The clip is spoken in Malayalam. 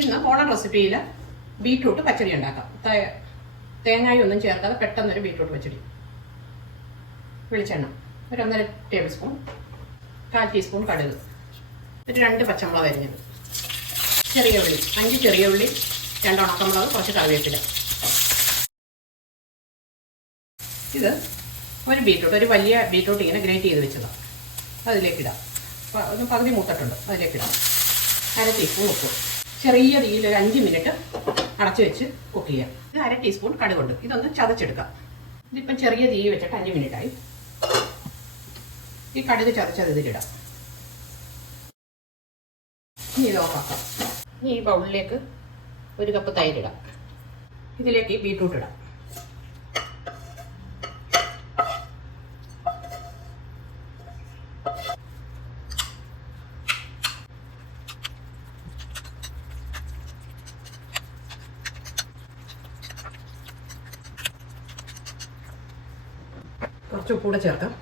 ഇന്ന് ഓണം റെസിപ്പിയിൽ ബീറ്റ്റൂട്ട് പച്ചടി ഉണ്ടാക്കാം. തേങ്ങായി ഒന്നും ചേർക്കാതെ പെട്ടെന്നൊരു ബീറ്റ്റൂട്ട് പച്ചടി. വെളിച്ചെണ്ണ ഒരു 1.5 ടേബിൾ സ്പൂൺ, 1/4 ടീസ്പൂൺ കടുക്, ഒരു 2 പച്ചമുളക് അരിഞ്ഞത്, ചെറിയ ഉള്ളി 5 ചെറിയ ഉള്ളി, 2 ഉണക്കമുളക്, കുറച്ച് കറിവേപ്പില. ഇത് ഒരു ബീറ്റ്റൂട്ട്, ഒരു വലിയ ബീറ്റ്റൂട്ട് ഇങ്ങനെ ഗ്രേറ്റ് ചെയ്ത് വെച്ചതാണ്. അതിലേക്കിടാം. ഒന്ന് പകുതി മൂത്തിട്ടുണ്ട്, അതിലേക്കിടാം. 1/2 ടീസ്പൂൺ ഉപ്പ്. ചെറിയ തീയിൽ ഒരു 5 മിനിറ്റ് അടച്ചു വെച്ച് കുക്ക് ചെയ്യാം. ഇത് 1/2 ടീസ്പൂൺ കടുകുണ്ട്. ഇതൊന്ന് ചതച്ചെടുക്കാം. ഇതിപ്പം ചെറിയ തീ വെച്ചിട്ട് 5 മിനിറ്റായി. ഈ കടുക് ചതച്ചത് ഇതിലിടാം. ഇനി ഇത് ഓഫാക്കാം. ഇനി ഈ ബൗളിലേക്ക് 1 കപ്പ് തൈരിടാം. ഇതിലേക്ക് ഈ ബീറ്റ്റൂട്ട് ഇടാം. കുറച്ച് ഉപ്പ് കൂടെ ചേർക്കാം.